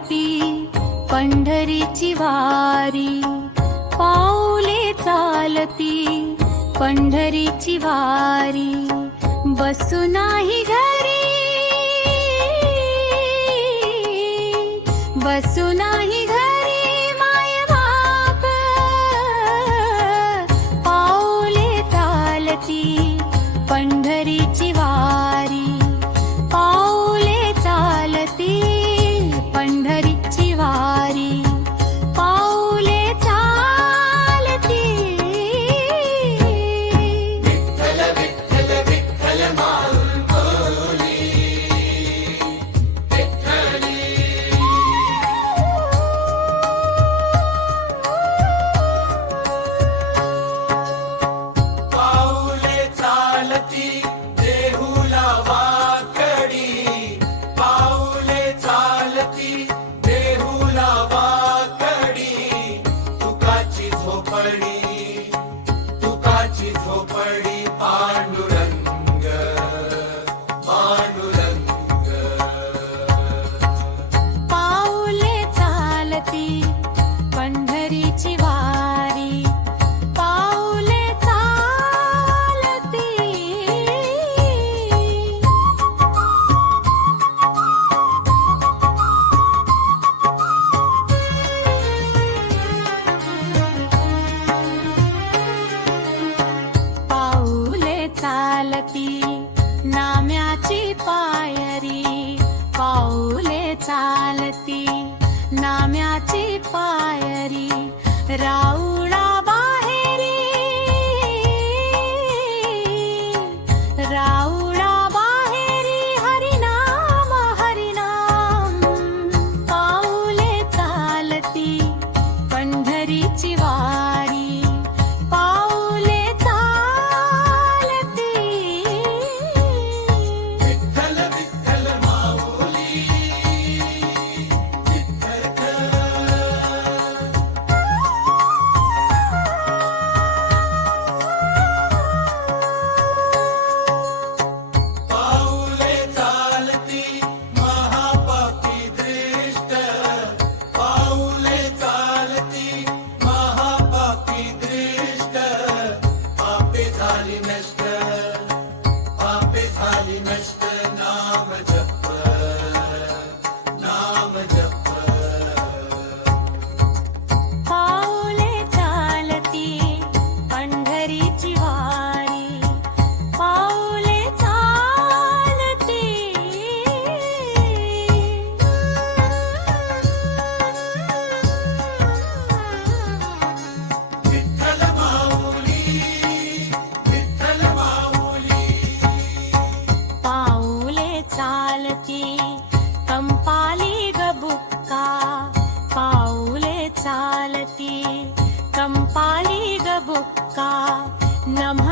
चालती पंढरीची वारी, पाऊले चालती पंढरीची वारी, बसू नाही घरी, बसू नाही घरी माय बाप, पाऊले चालती पंढरीची वारी, पाऊले चालती पंढरीची वारी, पाऊले चालती. विठ्ठल विठ्ठल विठ्ठल माऊली विठ्ठली. पाऊले चालती देहुला वाकडी, पाऊले चालती देहुला वाकडी, तुकाची झोपडी, तुकाची झोपडी पांडुरंग पांडुरंग. पाऊले चालती पंढरीची वारी, पाऊले चालती. पाऊले चालती नाम्याची पायरी, पाऊले चालती नाम्याची पायरी, राऊळा बाहेरी, राऊळा बाहेरी हरिनाम हरिनाम. पाऊले चालती पंढरीची वारी, पाऊले चालती. विठ्ठल विठ्ठल माऊली विठ्ठल. पाऊले चालती महापापी दृष्ट, पाऊले चालती महापापी दृष्ट, पापे झाली नष्ट, पापे झाली नष्ट, नाम जप नाम जप. पाऊले चालती पंढरीची वारी, पाऊले चालती. विठ्ठल माऊली विठ्ठल माऊली. पाऊले चालती कंपाली गबुक्का, पाऊले चालती कंपाली गबुक्का, नम्ह